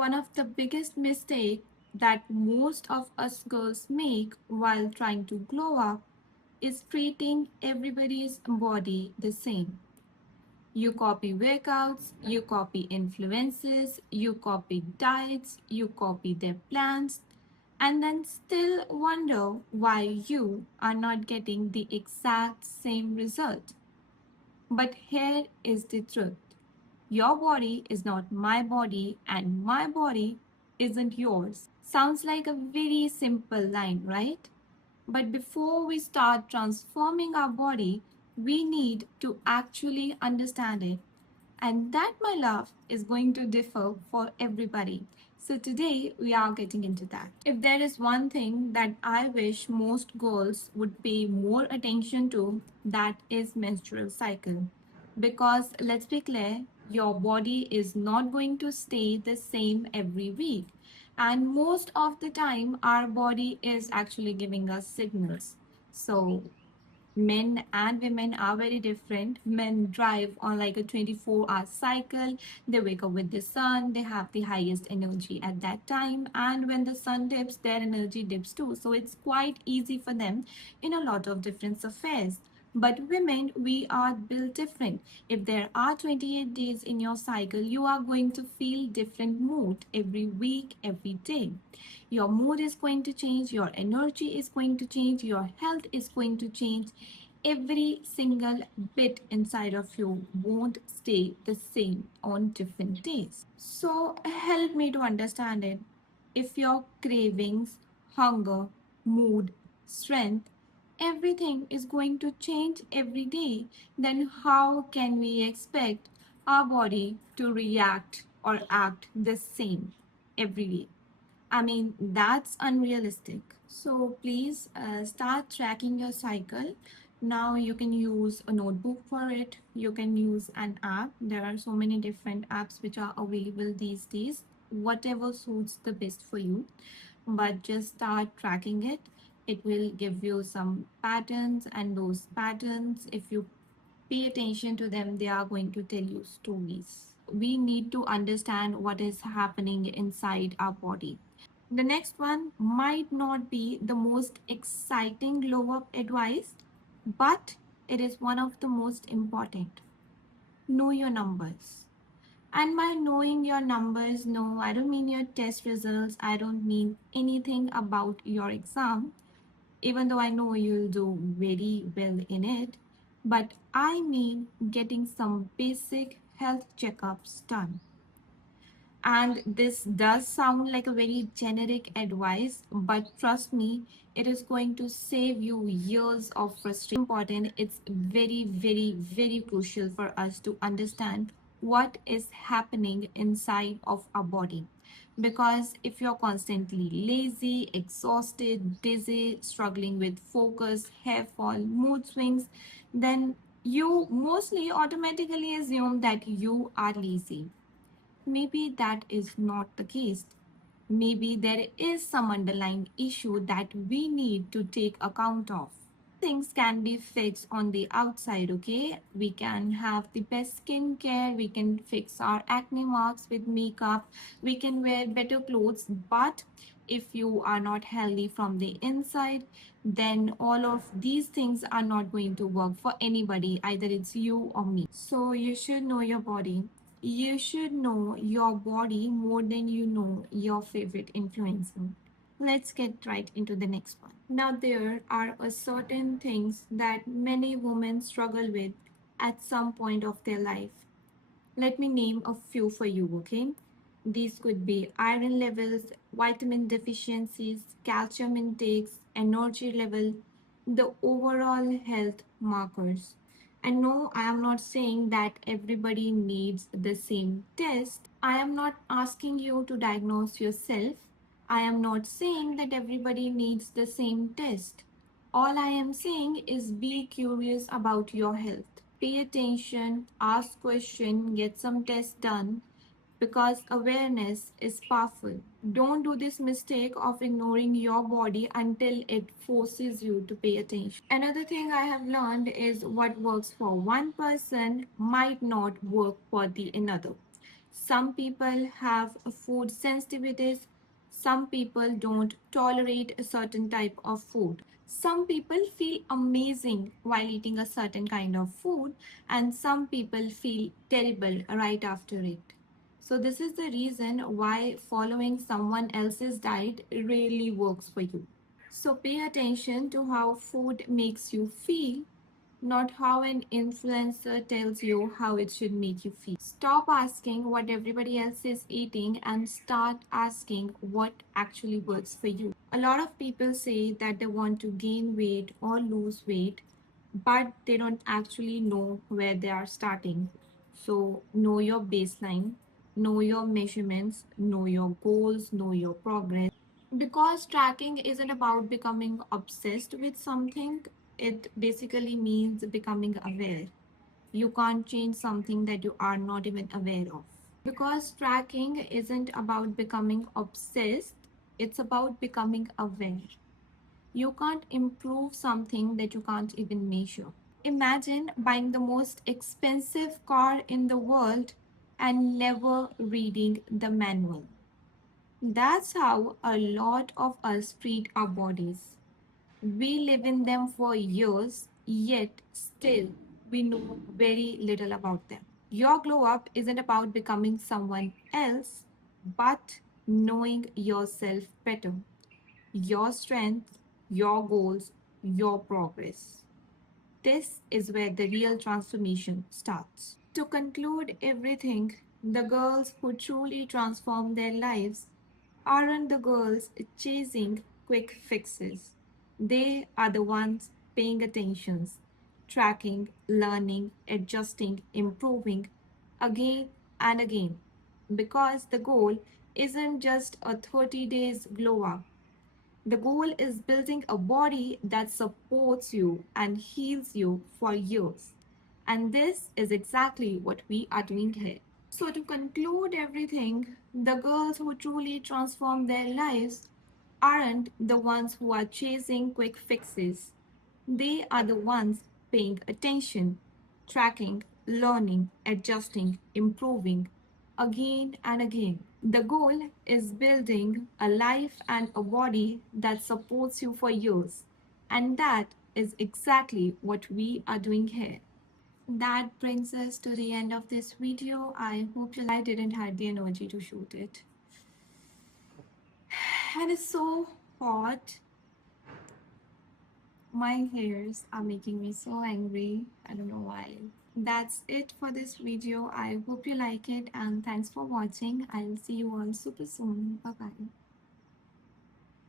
One of the biggest mistakes that most of us girls make while trying to glow up is treating everybody's body the same. You copy workouts, you copy influences, you copy diets, you copy their plans, and then still wonder why you are not getting the exact same result. But here is the truth: your body is not my body, and my body isn't yours. Sounds like a very simple line, right? But before we start transforming our body, we need to actually understand it. And that, my love, is going to differ for everybody. So today we are getting into that. If there is one thing that I wish most girls would pay more attention to, that is menstrual cycle. Because let's be clear, your body is not going to stay the same every week. And most of the time, our body is actually giving us signals. So men and women are very different. Men drive on like a 24-hour cycle. They wake up with the sun, they have the highest energy at that time, and when the sun dips, their energy dips too. So it's quite easy for them in a lot of different affairs. But women, we are built different. If there are 28 days in your cycle, you are going to feel different mood every week, every day. Your mood is going to change, your energy is going to change, your health is going to change. Every single bit inside of you won't stay the same on different days. So, help me to understand it. If your cravings, hunger, mood, strength, everything is going to change every day, then how can we expect our body to react or act the same every day? I mean, that's unrealistic. So please start tracking your cycle. Now you can use a notebook for it. You can use an app. There are so many different apps which are available these days. Whatever suits the best for you. But just start tracking it. It will give you some patterns, and those patterns, if you pay attention to them, they are going to tell you stories. We need to understand what is happening inside our body. The next one might not be the most exciting glow up advice, but it is one of the most important. Know your numbers. And by knowing your numbers, no, I don't mean your test results, I don't mean anything about your exam, even though I know you'll do very well in it. But I mean getting some basic health checkups done. And this does sound like a very generic advice, but trust me, it is going to save you years of frustration. Important, it's very, very, very crucial for us to understand what is happening inside of our body. Because if you're constantly lazy, exhausted, dizzy, struggling with focus, hair fall, mood swings, then you mostly automatically assume that you are lazy. Maybe that is not the case. Maybe there is some underlying issue that we need to take account of. Things can be fixed on the outside, okay? We can have the best skincare, we can fix our acne marks with makeup, we can wear better clothes, but if you are not healthy from the inside, then all of these things are not going to work for anybody, either it's you or me. So you should know your body. You should know your body more than you know your favorite influencer. Let's get right into the next one. Now, there are a certain things that many women struggle with at some point of their life. Let me name a few for you, okay? These could be iron levels, vitamin deficiencies, calcium intakes, energy level, the overall health markers. And no, I am not saying that everybody needs the same test. I am not asking you to diagnose yourself. I am not saying that everybody needs the same test. All I am saying is be curious about your health. Pay attention, ask questions, get some tests done, because awareness is powerful. Don't do this mistake of ignoring your body until it forces you to pay attention. Another thing I have learned is what works for one person might not work for the another. Some people have food sensitivities. Some people don't tolerate a certain type of food. Some people feel amazing while eating a certain kind of food, and some people feel terrible right after it. So, this is the reason why following someone else's diet really works for you. So, pay attention to how food makes you feel, not how an influencer tells you how it should make you feel. Stop asking what everybody else is eating and start asking what actually works for you. A lot of people say that they want to gain weight or lose weight, but they don't actually know where they are starting. So, know your baseline, know your measurements, know your goals, know your progress. Because tracking isn't about becoming obsessed with something, it basically means becoming aware. You can't change something that you are not even aware of. Because tracking isn't about becoming obsessed, it's about becoming aware. You can't improve something that you can't even measure. Imagine buying the most expensive car in the world and never reading the manual. That's how a lot of us treat our bodies. We live in them for years, yet still we know very little about them. Your glow up isn't about becoming someone else, but knowing yourself better, your strengths, your goals, your progress. This is where the real transformation starts. To conclude everything, the girls who truly transform their lives aren't the girls chasing quick fixes. They are the ones paying attention, tracking, learning, adjusting, improving again and again. Because the goal isn't just a 30 days glow up. The goal is building a body that supports you and heals you for years. And this is exactly what we are doing here. So, to conclude everything, the girls who truly transform their lives aren't the ones who are chasing quick fixes. They are the ones paying attention, tracking, learning, adjusting, improving again and again. The goal is building a life and a body that supports you for years. And that is exactly what we are doing here. That brings us to the end of this video. I hope you I didn't have the energy to shoot it. And it's so hot. My hairs are making me so angry. I don't know why. That's it for this video. I hope you like it and thanks for watching. I'll see you all super soon. Bye bye.